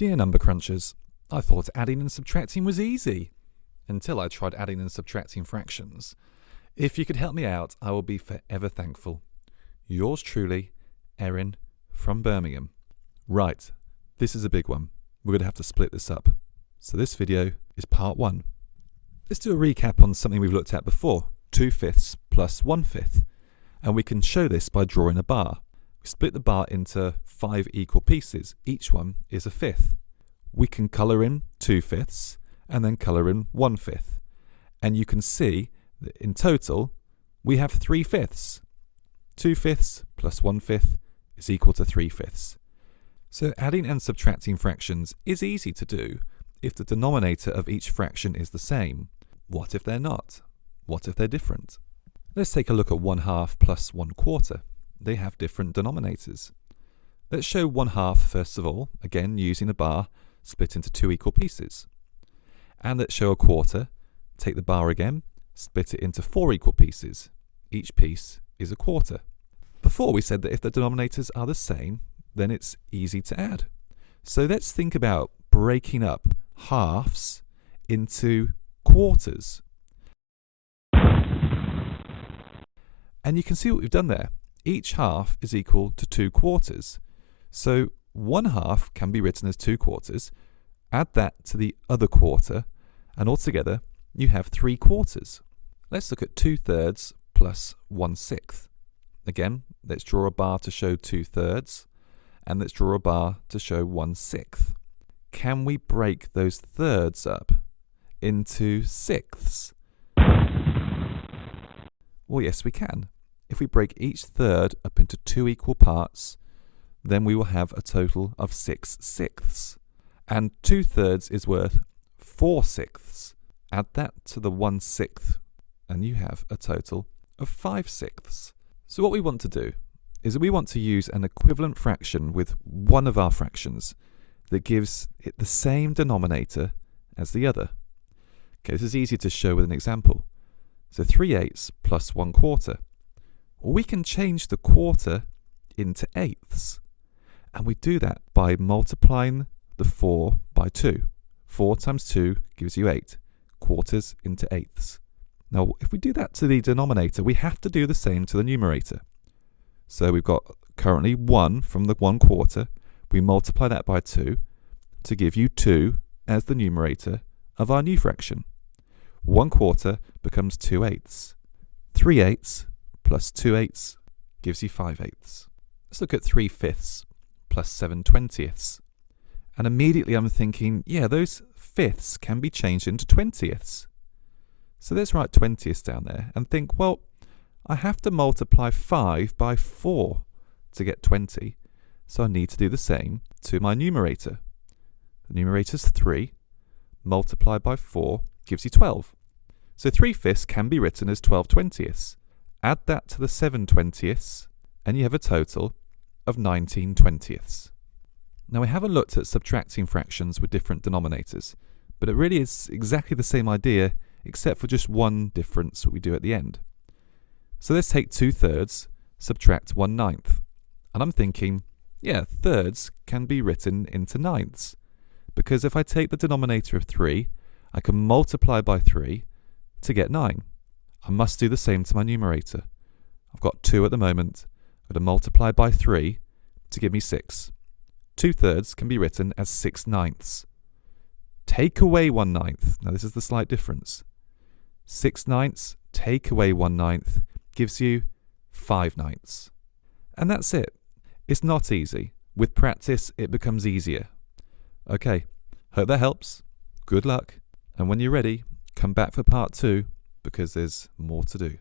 Dear number crunchers, I thought adding and subtracting was easy, until I tried adding and subtracting fractions. If you could help me out, I will be forever thankful. Yours truly, Erin from Birmingham. Right, this is a big one. We're going to have to split this up. So this video is part 1. Let's do a recap on something we've looked at before, 2/5 plus 1/5. And we can show this by drawing a bar. We split the bar into 5 equal pieces. Each one is a fifth. We can colour in 2/5 and then colour in 1/5. And you can see that in total, we have 3/5. 2/5 plus 1/5 is equal to 3/5. So adding and subtracting fractions is easy to do if the denominator of each fraction is the same. What if they're not? What if they're different? Let's take a look at 1/2 plus 1/4. They have different denominators. Let's show 1/2 first of all, again using a bar split into 2 equal pieces. And let's show 1/4. Take the bar again, split it into 4 equal pieces. Each piece is 1/4. Before we said that if the denominators are the same, then it's easy to add. So let's think about breaking up halves into quarters. And you can see what we've done there. Each half is equal to 2 quarters. So 1/2 can be written as 2 quarters. Add that to the other quarter, and altogether you have 3 quarters. Let's look at 2/3 plus 1/6. Again, let's draw a bar to show 2/3, and let's draw a bar to show 1/6. Can we break those thirds up into sixths? Well, yes, we can. If we break each third up into 2 equal parts, then we will have a total of 6 sixths. And 2/3 is worth 4 sixths. Add that to the 1/6, and you have a total of 5 sixths. So what we want to do is that we want to use an equivalent fraction with one of our fractions that gives it the same denominator as the other. Okay, this is easier to show with an example. So 3/8 plus 1/4. Well, we can change the quarter into eighths. And we do that by multiplying the 4 by 2. 4 times 2 gives you 8. Quarters into eighths. Now, if we do that to the denominator, we have to do the same to the numerator. So we've got currently 1 from the 1/4. We multiply that by 2 to give you 2 as the numerator of our new fraction. 1/4 becomes 2/8. 3/8 plus 2/8 gives you 5/8. Let's look at 3/5 plus 7/20ths. And immediately I'm thinking, yeah, those fifths can be changed into 20ths. So let's write 20ths down there and think, well, I have to multiply 5 by 4 to get 20. So I need to do the same to my numerator. The numerator's 3, multiplied by 4 gives you 12. So 3/5 can be written as 12/20ths. Add that to the 7/20ths, and you have a total of 19/20ths. Now we haven't looked at subtracting fractions with different denominators, but it really is exactly the same idea, except for just one difference that we do at the end. So let's take 2/3, subtract 1/9. And I'm thinking, yeah, thirds can be written into ninths, because if I take the denominator of 3, I can multiply by 3 to get 9. I must do the same to my numerator. I've got 2 at the moment. I'm going to multiply by 3 to give me 6. 2/3 can be written as 6/9. Take away 1/9. Now this is the slight difference. 6/9 take away 1/9 gives you 5/9. And that's it. It's not easy. With practice, it becomes easier. Okay, hope that helps. Good luck. And when you're ready, come back for part 2, because there's more to do.